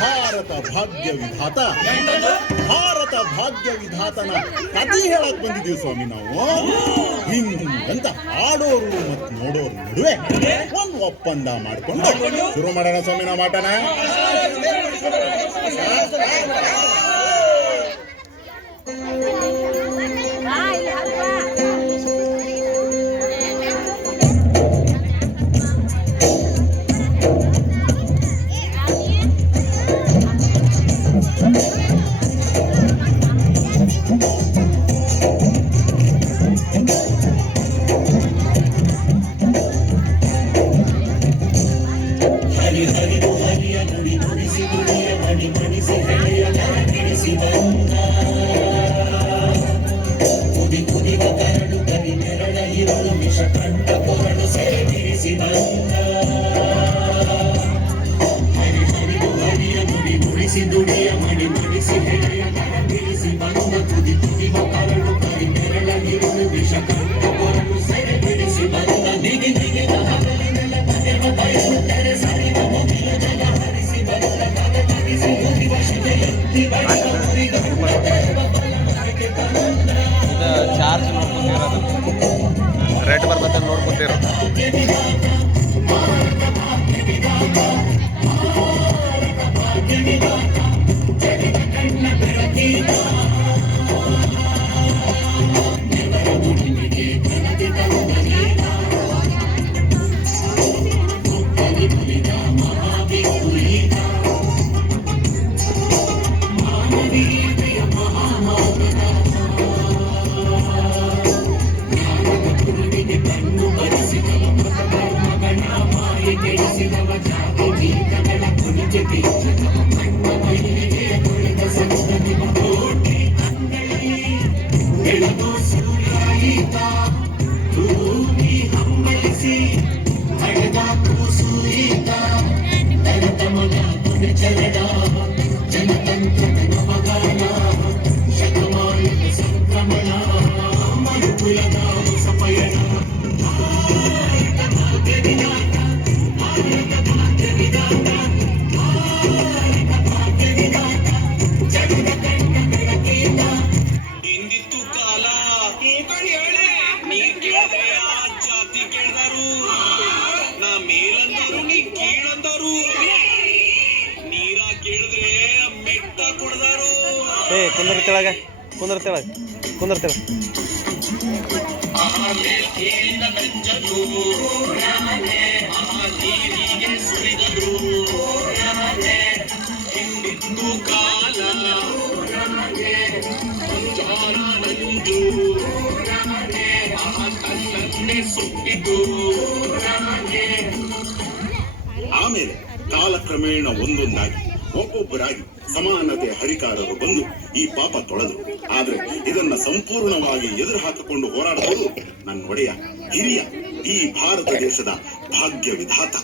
ಭಾರತ ಭಾಗ್ಯ ವಿಧಾತ ಭಾರತ ಭಾಗ್ಯ ವಿಧಾತನ ಕಥೆ ಹೇಳಕ್ ಬಂದಿದ್ದೀವಿ ಸ್ವಾಮಿ ನಾವು. ಹಿಂಗಂತ ಆಡೋರು ಮತ್ತು ನೋಡೋರು ನಡುವೆ ಒಂದು ಒಪ್ಪಂದ ಮಾಡ್ಕೊಂಡು ಶುರು ಮಾಡೋಣ ಸ್ವಾಮಿ ನಾವು ಮಾಟನ. ಚಾರ್ಜ್ ನೋಡ್ಕೊತಿರೋದು ರೆಡ್ ಬರ್ತದೆ ನೋಡ್ಕೊತಿರೋದು. ಕುಂದರ್ತೆಳಗ ಕುಂದರ್ತೆಳಗ ಕುಂದರ್ತೆಳ ಆಮೇಲೆ ಕಾಲಕ್ರಮೇಣ ಒಂದೊಂದಾಗಿ ಒಬ್ಬೊಬ್ಬರಾಗಿ ಸಮಾನತೆ ಹರಿಕಾರರು ಬಂದು ಈ ಪಾಪ ತೊಳೆದರು. ಆದ್ರೆ ಇದನ್ನ ಸಂಪೂರ್ಣವಾಗಿ ಎದುರು ಹಾಕಿಕೊಂಡು ಹೋರಾಡುವುದು ನನ್ನ ಒಡೆಯ ಹಿರಿಯ ಈ ಭಾರತ ದೇಶದ ಭಾಗ್ಯ ವಿಧಾತ.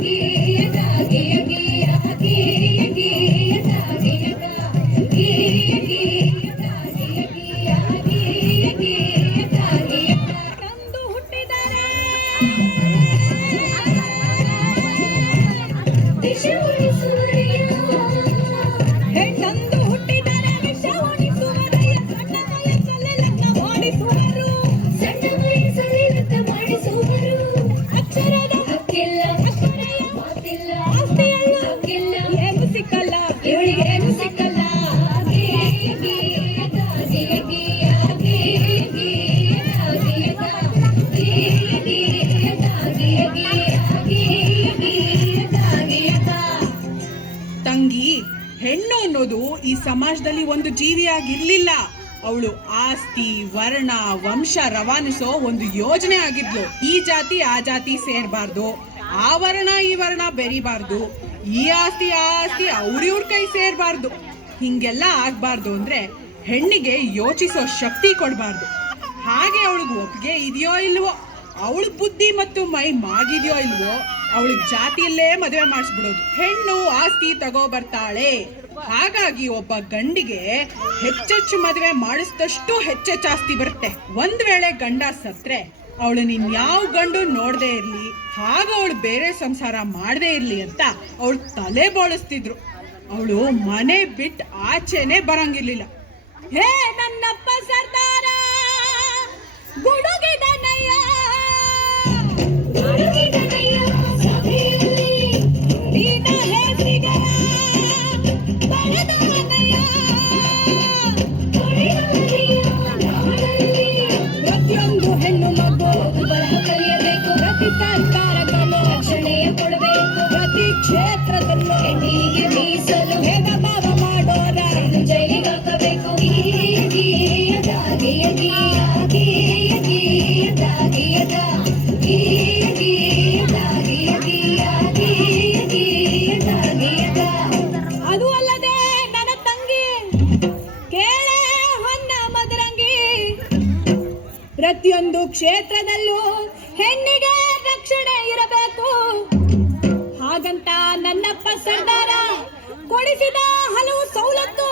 Yeah. ಹೆಣ್ಣು ಅನ್ನೋದು ಈ ಸಮಾಜದಲ್ಲಿ ಒಂದು ಜೀವಿಯಾಗಿರ್ಲಿಲ್ಲ. ಅವಳು ಆಸ್ತಿ, ವರ್ಣ, ವಂಶ ರವಾನಿಸೋ ಒಂದು ಯೋಜನೆ ಆಗಿದ್ಲು. ಈ ಜಾತಿ ಆ ಜಾತಿ ಸೇರ್ಬಾರ್ದು, ಆ ವರ್ಣ ಈ ವರ್ಣ ಬೆರಿಬಾರ್ದು, ಈ ಆಸ್ತಿ ಆ ಆಸ್ತಿ ಅವ್ರಿವ್ರ ಕೈ ಸೇರ್ಬಾರ್ದು. ಹಿಂಗೆಲ್ಲ ಆಗ್ಬಾರ್ದು ಅಂದ್ರೆ ಹೆಣ್ಣಿಗೆ ಯೋಚಿಸೋ ಶಕ್ತಿ ಕೊಡಬಾರ್ದು. ಹಾಗೆ ಅವಳಿಗೆ ಒಪ್ಪಿಗೆ ಇದೆಯೋ ಇಲ್ವೋ, ಅವಳ ಬುದ್ಧಿ ಮತ್ತು ಮೈ ಮಾಗಿದೆಯೋ ಇಲ್ವೋ, ಅವಳಿಗೆ ಜಾತಿಯಲ್ಲೇ ಮದುವೆ ಮಾಡಿಸ್ಬಿಡೋದು. ಹೆಣ್ಣು ಆಸ್ತಿ ತಗೋ ಬರ್ತಾಳೆ. ಹಾಗಾಗಿ ಒಬ್ಬ ಗಂಡಿಗೆ ಹೆಚ್ಚೆಚ್ಚು ಮದುವೆ ಮಾಡಿಸಿದಷ್ಟು ಹೆಚ್ಚೆಚ್ಚು ಆಸ್ತಿ ಬರುತ್ತೆ. ಒಂದ್ ವೇಳೆ ಗಂಡ ಸತ್ರೆ ಅವಳನ್ನ ಇನ್ಯಾವ ಗಂಡು ನೋಡದೆ ಇರ್ಲಿ, ಹಾಗ ಅವಳು ಬೇರೆ ಸಂಸಾರ ಮಾಡದೇ ಇರ್ಲಿ ಅಂತ ಅವಳು ತಲೆ ಬೋಳಿಸ್ತಿದ್ರು. ಅವಳು ಮನೆ ಬಿಟ್ಟು ಆಚೆನೆ ಬರಂಗಿರ್ಲಿಲ್ಲ. ಹೇ ನನ್ನಪ್ಪ ಸರ್ದಾರ ಗುಡುಗಿದನಯ್ಯ, ಪ್ರತಿಯೊಂದು ಹೆಣ್ಣು ಮಗು ಬರಹ ಕಲಿಯಬೇಕು, ಪ್ರತಿ ಸರ್ಕಾರಗಳು ರಕ್ಷಣೆಯ ಕೊಡಬೇಕು, ಪ್ರತಿ ಕ್ಷೇತ್ರದಲ್ಲೂ ಹೆಣ್ಣಿಗೆ ಮೀಸಲು ಭೇದ ಭಾವ ಮಾಡೋರ ಜೈಲಿಗೆ ಹಾಕಬೇಕು. ಅದು ಅಲ್ಲದೆ ನನ್ನ ತಂಗಿ ಕೇಳೆ ಹೊನ್ನ ಮದರಂಗಿ, ಪ್ರತಿಯೊಂದು ಕ್ಷೇತ್ರದಲ್ಲೂ ಹೆಣ್ಣಿಗೆ ರಕ್ಷಣೆ ಇರಬೇಕು. ಹಾಗಂತ ನನ್ನಪ್ಪ ಸರ್ದಾರ ಕೊಡಿಸಿದ ಹಲವು ಸವಲತ್ತು.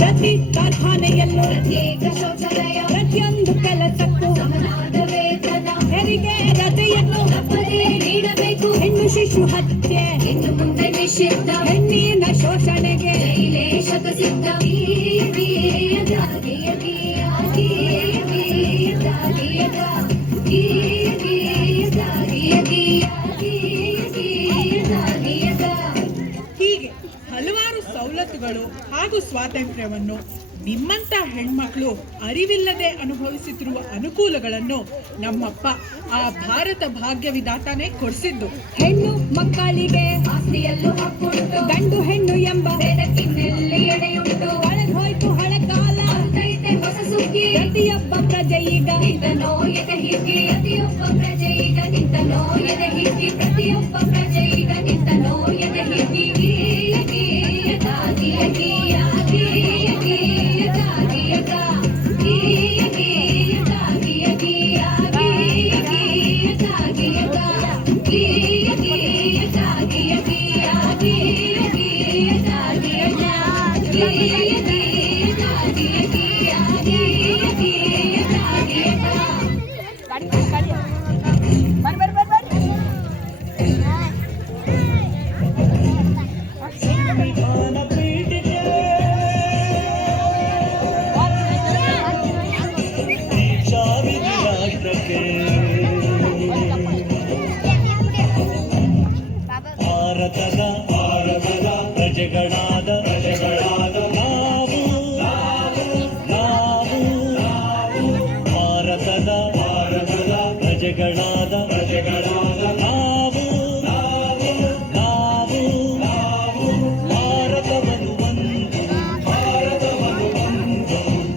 ಪ್ರತಿ ಕಾರ್ಖಾನೆಯಲ್ಲೂ ಪ್ರತ್ಯೇಕ ಶೌಚಾಲಯ, ಪ್ರತಿಯೊಂದು ಕೆಲಸಕ್ಕೂ ಸಮನಾದ ವೇತನ, ಹೆರಿಗೆ ರಜೆಯನ್ನು ತಪ್ಪದೇ ನೀಡಬೇಕು. ಹೆಣ್ಣು ಶಿಶು ಹತ್ಯೆ ಇನ್ನು ಮುಂದೆ ನಿಷಿದ್ಧ, ಹೆಣ್ಣಿನ ಶೋಷಣೆಗೆ ಜೈಲೇ ಶತಸಿದ್ಧ. ಹೀಗೆ ಹಲವಾರು ಸವಲತ್ತುಗಳು ಹಾಗೂ ಸ್ವಾತಂತ್ರ್ಯವನ್ನು ನಿಮ್ಮಂತ ಹೆಣ್ಮಕ್ಳು ಅರಿವಿಲ್ಲದೆ ಅನುಭವಿಸುತ್ತಿರುವ ಅನುಕೂಲಗಳನ್ನು ನಮ್ಮಪ್ಪ ಆ ಭಾರತ ಭಾಗ್ಯ ವಿಧಾತಾನೆ ಕೊಡಿಸಿದ್ದು. ಹೆಣ್ಣು ಮಕ್ಕಳಿಗೆ ಆಸ್ತಿಯಲ್ಲೂ ಹಕ್ಕುಂಟು, ಗಂಡು ಹೆಣ್ಣು ಎಂಬ ಬೆಳಕಿನಲ್ಲಿ ಎಡೆಯುಂಟು. ಕಳೆದೋಯ್ತು ಹಳೆ ಕಾಲ, ಹೊಸ ಸುಗ್ಗಿ. ಪ್ರತಿಯೊಬ್ಬ ಪ್ರಜೆ ಈಗ ನಿಂತನೋ ಎದೆ ಹಿಗ್ಗಿ, ಪ್ರತಿಯೊಬ್ಬ ಪ್ರಜೆ ಈಗ ನಿಂತನೋ ಎದೆ ಹಿಗ್ಗಿ, ಪ್ರತಿಯೊಬ್ಬ ಪ್ರಜೆ ಈಗ ನಿಂತನೋ ಎದೆ ಹಿಗ್ಗಿ. ಭಾರತದ ಪ್ರಜೆಗಳಾದ ನಾವು ಭಾರತದ ಪ್ರಜೆಗಳಾದ ನಾವು ಭಾರತವನ್ನು ಒಂದು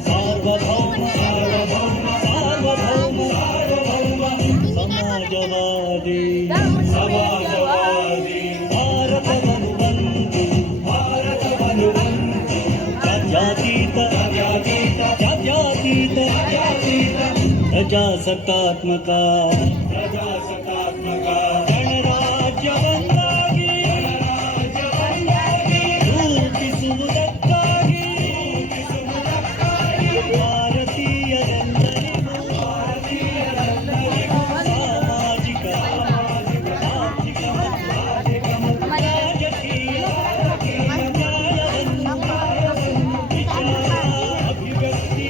ಸಾರ್ವಭೌಮ ಸಮಾಜವಾದಿ ಪ್ರಜಾಸತ್ತಾತ್ಮಕ ಗಣರಾಜ್ಯವನ್ನಾಗಿ ರೂಪಿಸುವುದಕ್ಕಾಗಿ ಭಾರತೀಯರೆಲ್ಲರಿಗೂ ಸಾಮಾಜಿಕ ಆರ್ಥಿಕ ಮತ್ತು ರಾಜಕೀಯ ನ್ಯಾಯವನ್ನು ಅಭಿವ್ಯಕ್ತಿ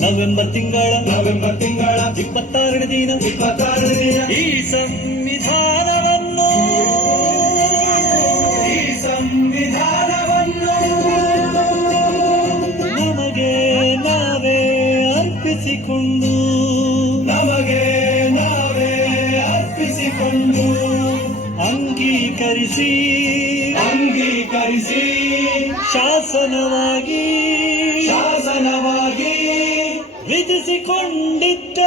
ನವೆಂಬರ್ ತಿಂಗಳ 26ನೇ ದಿನ ಈ ಸಂವಿಧಾನವನ್ನು ನಮಗೆ ನಾವೇ ಅರ್ಪಿಸಿಕೊಂಡು ಅಂಗೀಕರಿಸಿ ಶಾಸನವಾಗಿ ವಿಧಿಸಿಕೊಂಡಿದ್ದ